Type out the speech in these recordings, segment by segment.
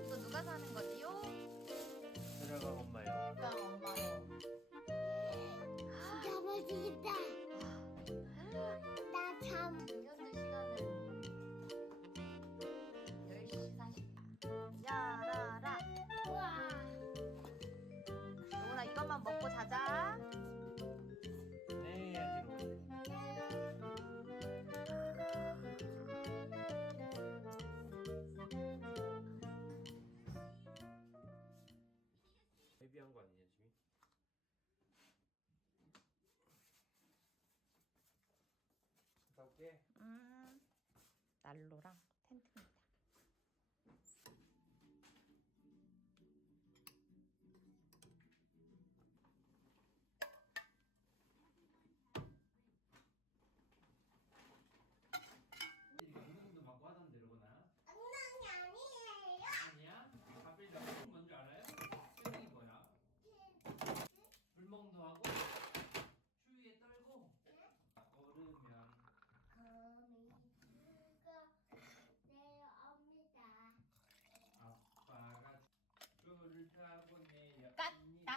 이거 누가 사는 거지요? 들어가 엄마요. 엄마요. 진짜 맛있겠다. 나 참. 현재 시간은 10시 40분. 야라라. 우와. 로운아 이것만 먹고 자자. 네, 해야지. 데뷔한 거 아니냐 지금? 갔다 올게. 난로랑 텐트입니다. 운동도 받고 하던데 이러거나. 장난이 아니에요. 아니야? 밥을 넣는 뭔줄 알아요? 수능이 뭐야? 불멍도 하고 추위에 떨고 얼으면 거미가 내려옵니다. 아빠가 쫄을 타고 깍! 내려옵니다.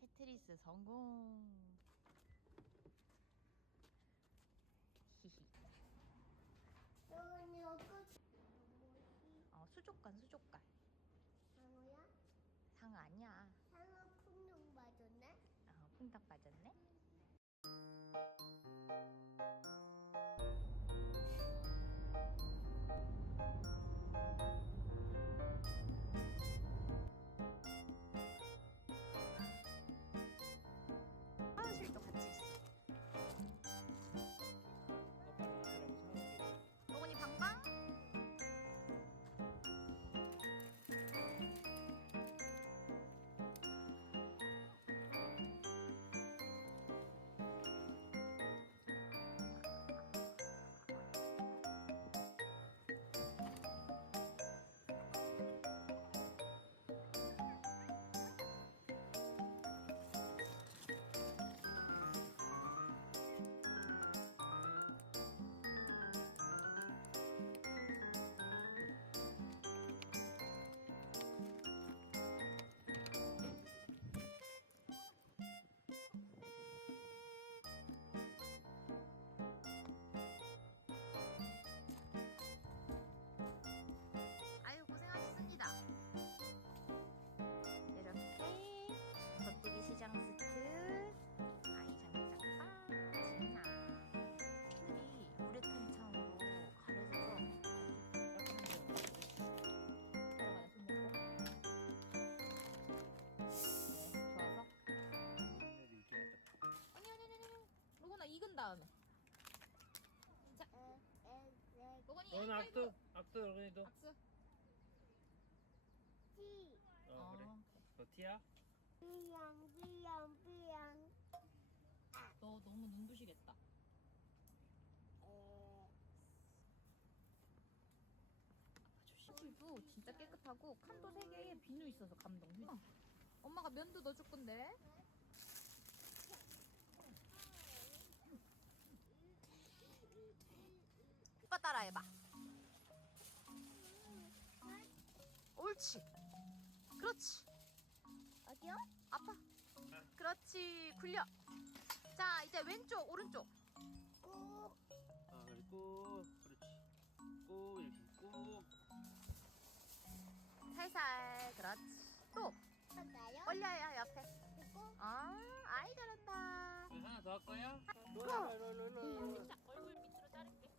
테트리스 성공. 히히. 너는 여기 수족관. 상어야? 상어 아니야. 상어 풍경 맞았네? 풍덩 빠졌네. 화장실도 같이 있어. 아빠랑 아들하고 사는 로운이 방방. 아유 고생하셨습니다. 이렇게 겉대기 시장 스트, 아이 장작빵, 진상, 풀이 우레탄 창으로 가려져서 이렇게 하면 들어가요. 손 놓고. 좋아서. 애들이 이렇게 하자. 아니. 로건아 익은 다음에. 자, 로건이 넌 악수 얼굴에도. 악수. 지. 그래. 너 티야? 삐양. 너 너무 눈부시겠다. 휴지도 진짜 깨끗하고 칸도 3개에 비누 있어서 감동. 엄마가 면도 넣어줄 건데. 오빠 따라해봐. 옳지. 그렇지. 어디요? 아파. 그렇지. 굴려. 자 이제 왼쪽 오른쪽. 꾹. 그래 꾹. 그렇지. 꾹 이렇게 꾹. 살살. 그렇지. 또 어때요? 올려요 옆에. 꾹. 아이 잘한다. 하나 더 할 거야? 자, 얼굴 밑으로 자를게.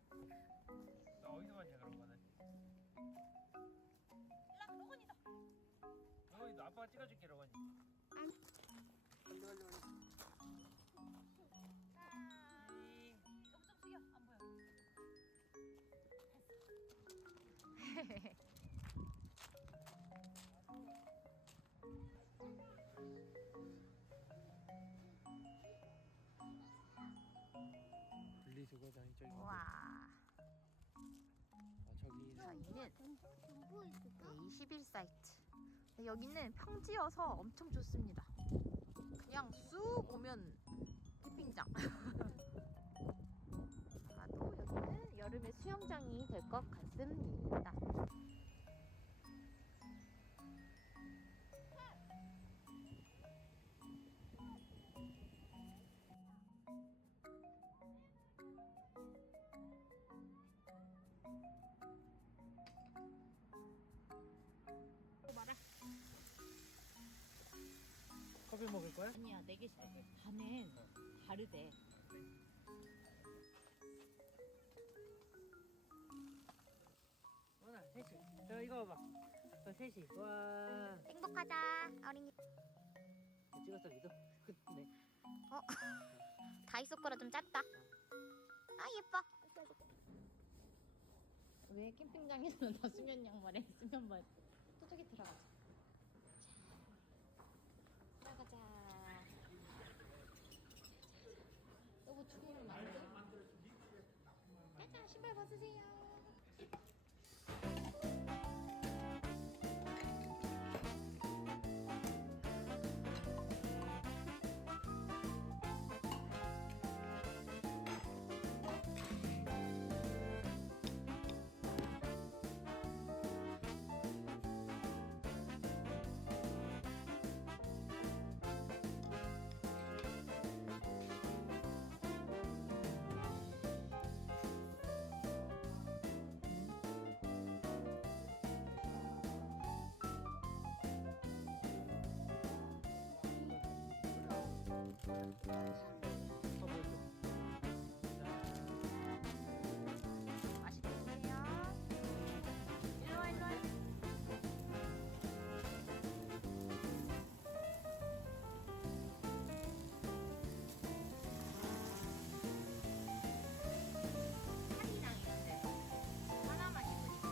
나 어디서 봤냐 그런 거는. 일로 로건이다. 너 아빠가 찍어줄게 로건이. 너무 좀 숙여. 안 보여. 분리수거장이 저기. 와. 저기. 저희는 전부 있을까? A21 사이트. 여기는 평지여서 엄청 좋습니다. 그냥 쑥 오면 캠핑장. 아도 여기는 여름에 수영장이 될 것 같습니다. 커피 먹을 거야? 아니야, 4개씩 먹어. 밤엔 다르대. 원아, 셋이. 저 이거 봐봐. 저 셋이. 와. 행복하자 어린이. 찍었어, 기도. 네. 다이소 거라 좀 짧다. 아 예뻐. 왜 캠핑장에서는 다 수면 양말에 수면 바지. 또 저기 들어가자. 들어가자. 여보 주문을 만들어. 짜잔, 신발 벗으세요. 맛있게 드세요. 일로와, 일로와. 한이랑 있는데 하나만 입으니까.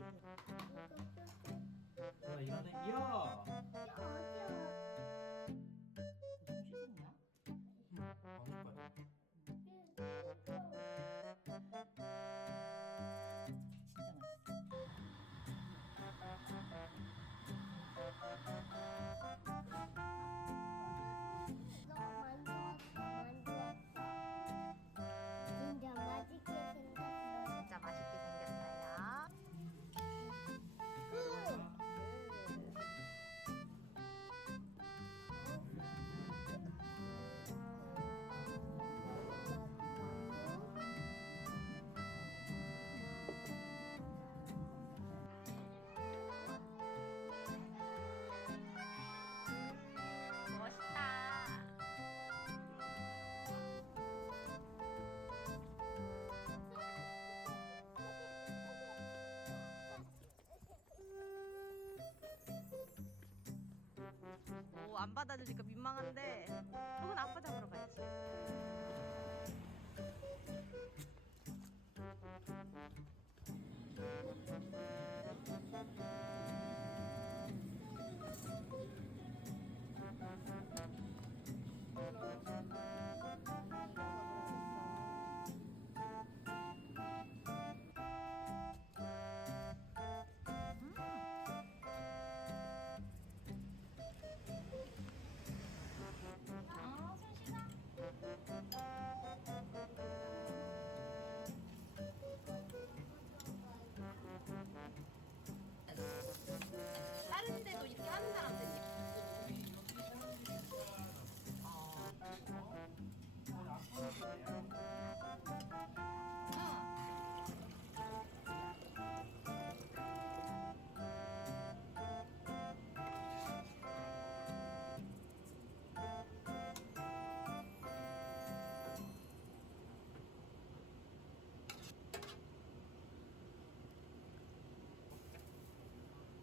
야 이거는 이야. 손 씻었냐? 안 거야. 진짜 맛있어. 진짜 맛있게 생겼어요. 멋있다. 오, 안 받아주니까 민망한데. 그건 아빠 잡으러 가야지. 다른 데도 이렇게 하는 사람들이.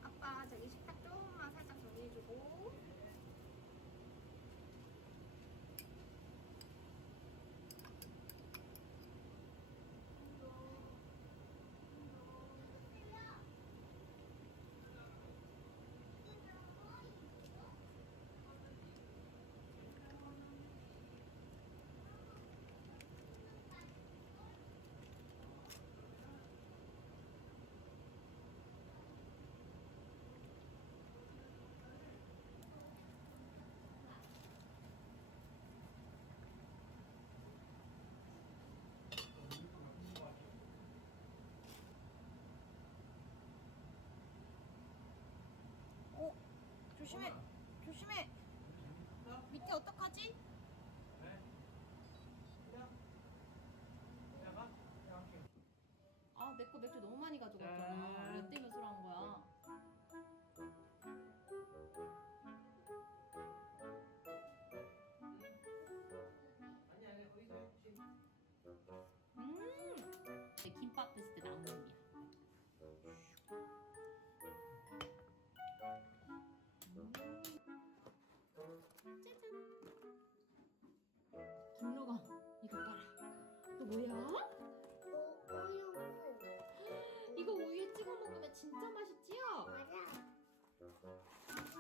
아빠 저기 식탁 조금만 살짝 정리해주고. 조심해, 조심해. 밑에 어떡하지? 아, 내 거 맥주 너무 많이 가져갔잖아. 몇 대 몇으로 한 거야? 내 김밥 했을 때 나온 놈이야. 김로가 이거 봐라. 이거 뭐야? 이거 우유에 찍어 먹으면 진짜 맛있지요?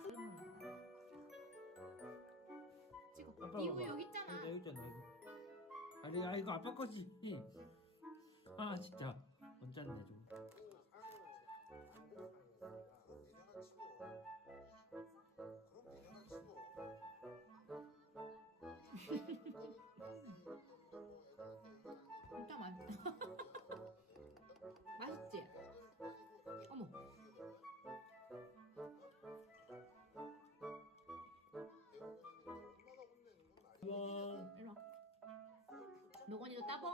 찍어. 아빠 네 우유 봐봐. 여기 있잖아. 여기 있잖아 이거. 아니 아 이거 아빠 거지. 아 진짜 어쩐네 좀. 진짜 맛있다. 맛있지? 어머. 와. 일로 와. 노건이도 따봉.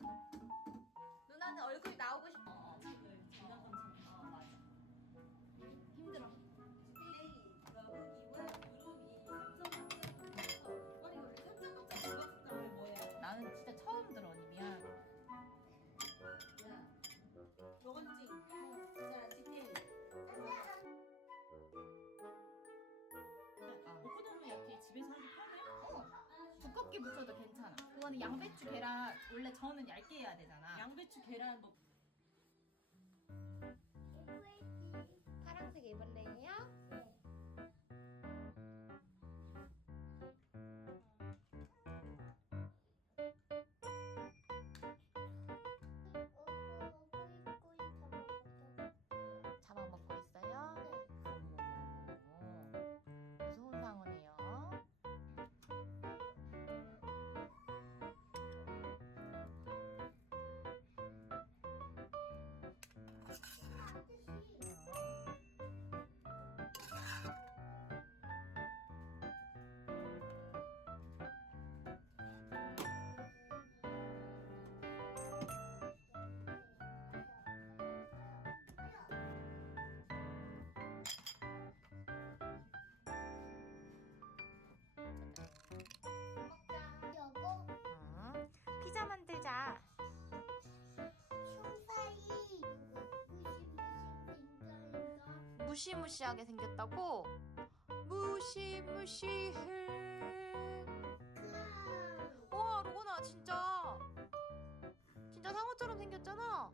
자, 누나는 얼굴 나오고 싶어. 힘들어. 나는 진짜 처음 들어, 언니. 미안. 너건지 얇게 묻혀도 괜찮아. 그거는 양배추 계란 원래 저는 얇게 해야 되잖아. 양배추 계란 뭐 파란색 입을래요? 잡아먹고 있어요? 무서운 상어네요. 피자 만들자. 무시무시하게 생겼다고? 무시무시해. 와, 로건아, 진짜 상어처럼 생겼잖아.